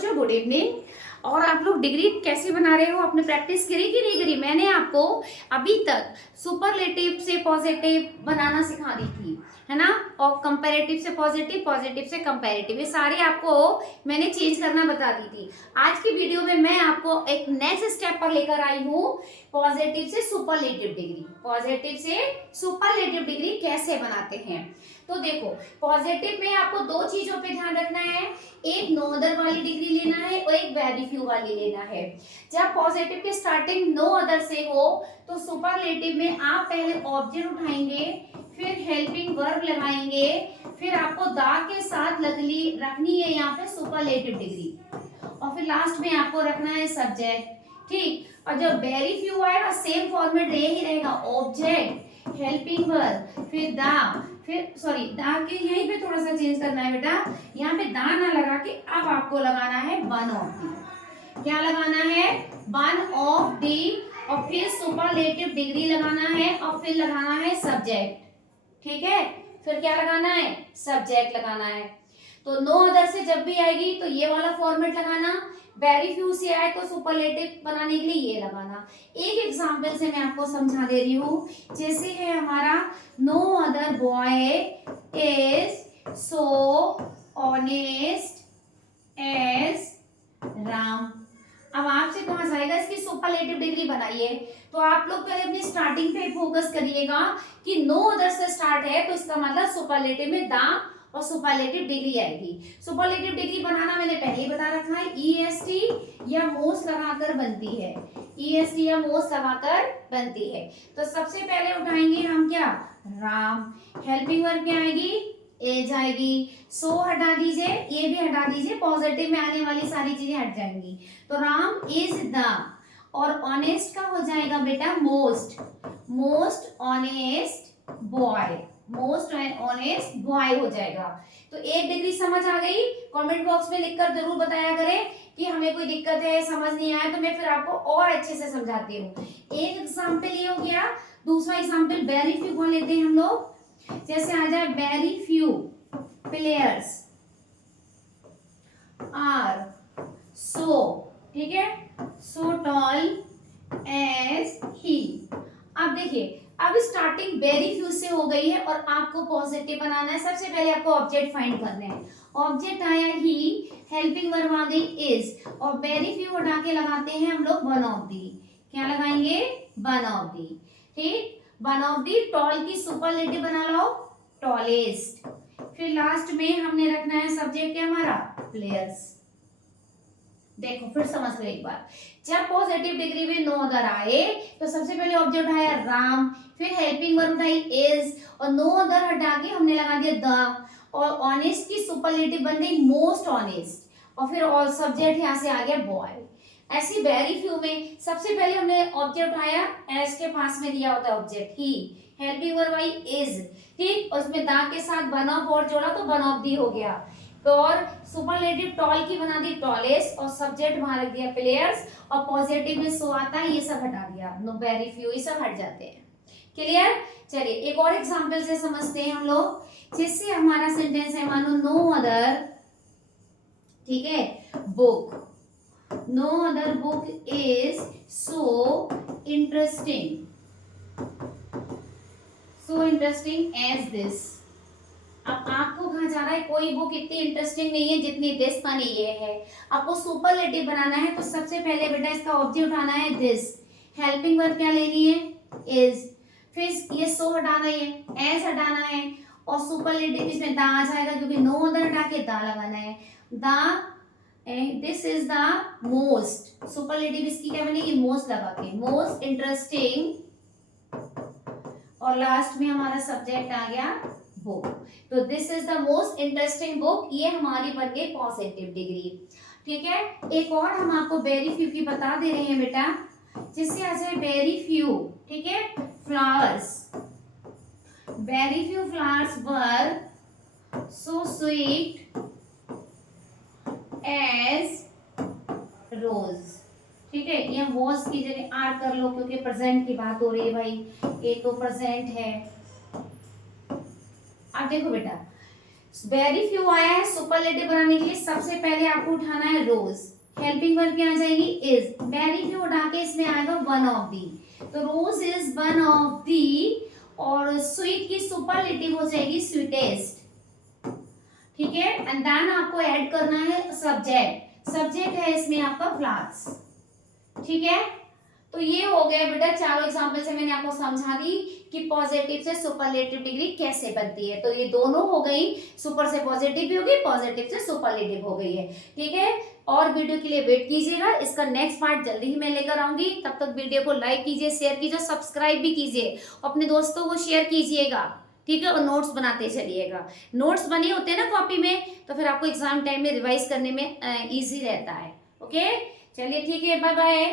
बच्चों, good evening. और आप लोग डिग्री कैसे बना रहे हो? आपने प्रैक्टिस करी कि नहीं करी? मैंने आपको अभी तक सुपरलेटिव से पॉजिटिव बनाना सिखा दी थी, है ना। और कंपैरेटिव से पॉजिटिव, पॉजिटिव से कंपैरेटिव, ये सारे आपको मैंने चेंज करना बता दी थी। आज की वीडियो में मैं आपको एक नेक्स्ट स्टेप पर लेकर आई हूँ, पॉजिटिव से सुपरलेटिव डिग्री। पॉजिटिव से सुपरलेटिव डिग्री कैसे बनाते हैं? तो देखो, पॉजिटिव में आपको दो चीजों पे ध्यान रखना है, एक नो अदर वाली डिग्री लेना है और एक वेरी फ्यू वाली लेना है। जब पॉजिटिव की स्टार्टिंग नो अदर से हो तो सुपरलेटिव में आप पहले ऑब्जेक्ट उठाएंगे, फिर हेल्पिंग वर्ब लगाएंगे, फिर आपको द के साथ रखनी है यहाँ पे सुपरलेटिव डिग्री, और फिर लास्ट में आपको रखना है सब्जेक्ट। ठीक, और जब वेरी फ्यू आएगा सेम फॉर्मेट यही रहेगा, ऑब्जेक्ट, हेल्पिंग वर्ब, फिर द, फिर सॉरी दा के यहीं पे थोड़ा सा चेंज करना है बेटा, यहाँ पे दा ना लगा के अब आपको लगाना है वन ऑफ दी। क्या लगाना है? वन ऑफ दी, और फिर सुपरलेटिव डिग्री लगाना है, और फिर लगाना है सब्जेक्ट। ठीक है, फिर क्या लगाना है? सब्जेक्ट लगाना है। तो नो अदर से जब भी आएगी तो ये वाला फॉर्मेट लगाना, वेरी फ्यू से आए तो सुपरलेटिव बनाने के लिए ये लगाना। एक एग्जांपल से मैं आपको समझा दे रही हूँ, जैसे है हमारा no other boy is so honest as Ram. अब आपसे कहा जाएगा इसकी सुपरलेटिव डिग्री बनाइए, तो आप लोग पहले अपनी स्टार्टिंग पे फोकस करिएगा कि नो अदर से स्टार्ट है तो इसका मतलब सुपरलेटिव में दा और सुपरलेटिव डिग्री आएगी। सुपरलेटिव डिग्री बनाना मैंने पहले ही बता रखा है, ईएसटी या मोस्ट लगाकर बनती है, ईएसटी या मोस्ट लगाकर बनती है। तो सबसे पहले उठाएंगे हम क्या? राम। हेल्पिंग वर्ब क्या आएगी? एज आएगी। सो हटा दीजिए, ये भी हटा दीजिए, पॉजिटिव में आने वाली सारी चीजें हट जाएंगी। तो राम इज द, और ऑनेस्ट का हो जाएगा बेटा most, most honest boy, most honest boy हो जाएगा। तो एक डिग्री समझ आ गई? कमेंट बॉक्स में लिखकर जरूर बताया करें कि हमें कोई दिक्कत है, समझ नहीं आया, तो मैं फिर आपको और अच्छे से समझाती हूँ। एक एग्जाम्पल ये हो गया, दूसरा एग्जाम्पल वेरी फ्यू को लेते हैं हम लोग। जैसे आ जाए very few players are so, ठीक है, सो टॉल एज ही। अब देखिए, अब स्टार्टिंग वेरी फ्यू से हो गई है और आपको पॉजिटिव बनाना है। सबसे पहले आपको ऑब्जेक्ट फाइंड करने हैं। ऑब्जेक्ट आया ही, हेल्पिंग वर्ब आ गई इज, और वेरी फ्यू हटा के लगाते हैं हम लोग वन ऑफ दी। क्या लगाएंगे? One of the. ठीक, वन ऑफ दी। टॉल की सुपरलेटिव बना लो, टॉलेस्ट। फिर लास्ट में हमने रखना है सब्जेक्ट है हमारा प्लेयर्स। देखो फिर समझ लो एक बार, जब पॉजिटिव डिग्री में नो अदर आए तो सबसे पहले ऑब्जेक्ट उठाया राम, फिर हेल्पिंग वर्ब उठाई इज, और नो अदर हटा के हमने लगा दिया द, और ऑनेस्ट की सुपरलेटिव बन गई मोस्ट ऑनेस्ट, और फिर ऑल सब्जेक्ट यहाँ से आ गया बॉय। ऐसी वेरी फ्यू में सबसे पहले हमने ऑब्जेक्ट उठाया, एस के पास में दिया होता है object he, helping verb I is, ठीक, और उसमें द के साथ वन ऑफ और जोड़ा तो वन ऑफ दी हो गया। तो और सुपरलेटिव टॉल की बना दी टॉलेस्ट, और सब्जेक्ट वहां रख दिया प्लेयर्स, और पॉजिटिव में सो आता है, ये सब हटा दिया, नो वेरी फ्यू, ये सब हट जाते हैं। क्लियर? चलिए एक और एग्जांपल से समझते हैं हम लोग। जैसे हमारा सेंटेंस है, मानो नो अदर, ठीक है, book, no other book is so interesting, so interesting as this. अब आपको कहा जा रहा है कोई बुक इतनी इंटरेस्टिंग नहीं है जितनी दिस का नहीं है। आपको सुपरलेटिव बनाना है तो सबसे पहले बेटा इसका ऑब्जेक्ट उठाना है दिस, हेल्पिंग वर्ब क्या लेनी है? इज, फिर ये सो हटाना है, एस हटाना है, और सुपरलेटिव इसमें दा आ जाएगा क्योंकि नो अदर हटा के दा लगाना है। दा, this is the most, superlative इसकी क्या बनेगी? मोस्ट लगा के, मोस्ट इंटरेस्टिंग, और लास्ट में हमारा सब्जेक्ट आ गया बुक। तो this is the most interesting book, ये हमारी बन गई पॉजिटिव डिग्री। ठीक है, एक और हम आपको वेरी फ्यू की बता दे रहे हैं बेटा, जिससे आ जाए वेरी फ्यू, ठीक है, फ्लावर्स, वेरी फ्यू फ्लावर्स वर सो स्वीट एज रोज। ठीक है, ये वॉज की जगह आर कर लो क्योंकि प्रेजेंट की बात हो रही है भाई, ये तो प्रेजेंट है। अब देखो बेटा, वेरी फ्यू आया है। सुपरलेटिव बनाने के लिए सबसे पहले आपको उठाना है रोज, हेल्पिंग वर्ब क्या आ जाएगी इज, वेरी फ्यू उठा के इसमें आएगा वन ऑफ दी, तो रोज इज वन ऑफ दी, और स्वीट की सुपरलेटिव हो जाएगी स्वीटेस्ट, ठीक है। एंड देन आपको ऐड करना है सब्जेक्ट, सब्जेक्ट है इसमें आपका फ्लावर्स, ठीक है। तो ये हो गया बेटा, चारों एग्जांपल से मैंने आपको समझा दी कि पॉजिटिव से सुपरलेटिव डिग्री कैसे बनती है। तो ये दोनों हो गई, सुपर से पॉजिटिव भी हो गई, पॉजिटिव से सुपरलेटिव हो गई है, ठीक है। और वीडियो के लिए वेट कीजिएगा, इसका नेक्स्ट पार्ट जल्दी ही मैं लेकर आऊंगी। तब तक वीडियो को लाइक कीजिए, शेयर कीजिए, सब्सक्राइब भी कीजिए, अपने दोस्तों को शेयर कीजिएगा, ठीक है। और नोट्स बनाते चलिएगा, नोट्स बने होते हैं ना कॉपी में, तो फिर आपको एग्जाम टाइम में रिवाइज करने में इजी रहता है। ओके, चलिए ठीक है, बाय बाय।